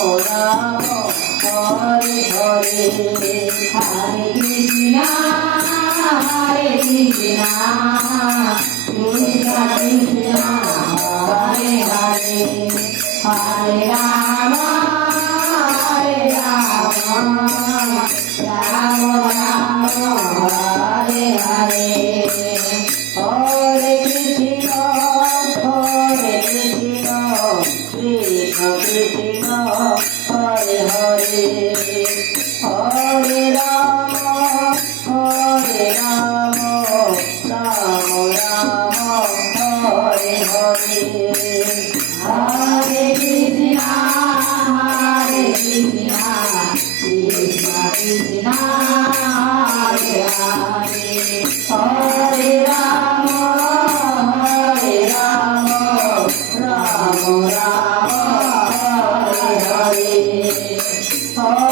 Rama Hare Hare Hare Krishna Hare Krishna Krishna Krishna Hare Hare Hare Rama Hare Rama Rama Rama Hare Hare Hare Krishna Krishna Krishna Hare Hare Hare Rama Rama Rama Hare Hare Hare Krishna Krishna Krishna Hare Hare Hare Rama Rama Rama Hare Hare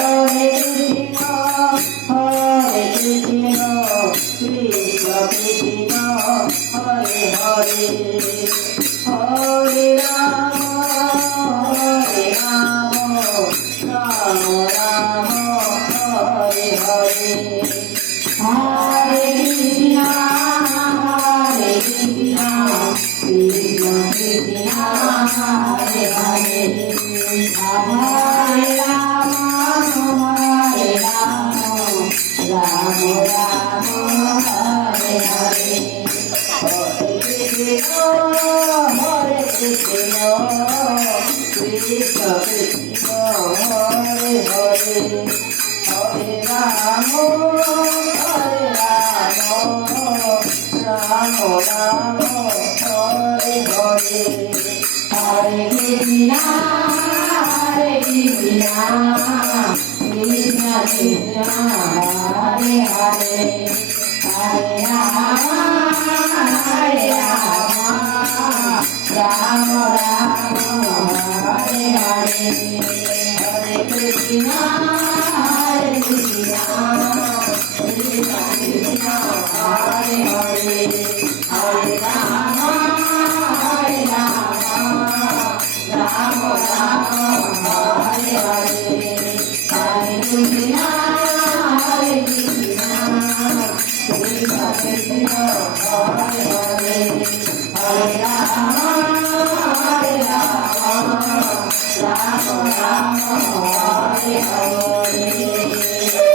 Hare Krishna Krishna Krishna Hare Hare Hare Rama Rama Rama Hare Hare Hare Krishna Krishna Krishna Hare Hare Hare Rama Rama Rama Hare Hare Hare Krishna Krishna Krishna Hare Hare Hare Rama Rama Rama Hare Hare Hare Krishna Krishna Krishna Hare Hare Hare Rama Rama Rama Hare Hare Hare Krishna Krishna Krishna Hare Hare Hare Rama Rama Rama Hare Hare Hare Krishna Krishna Krishna Hare Hare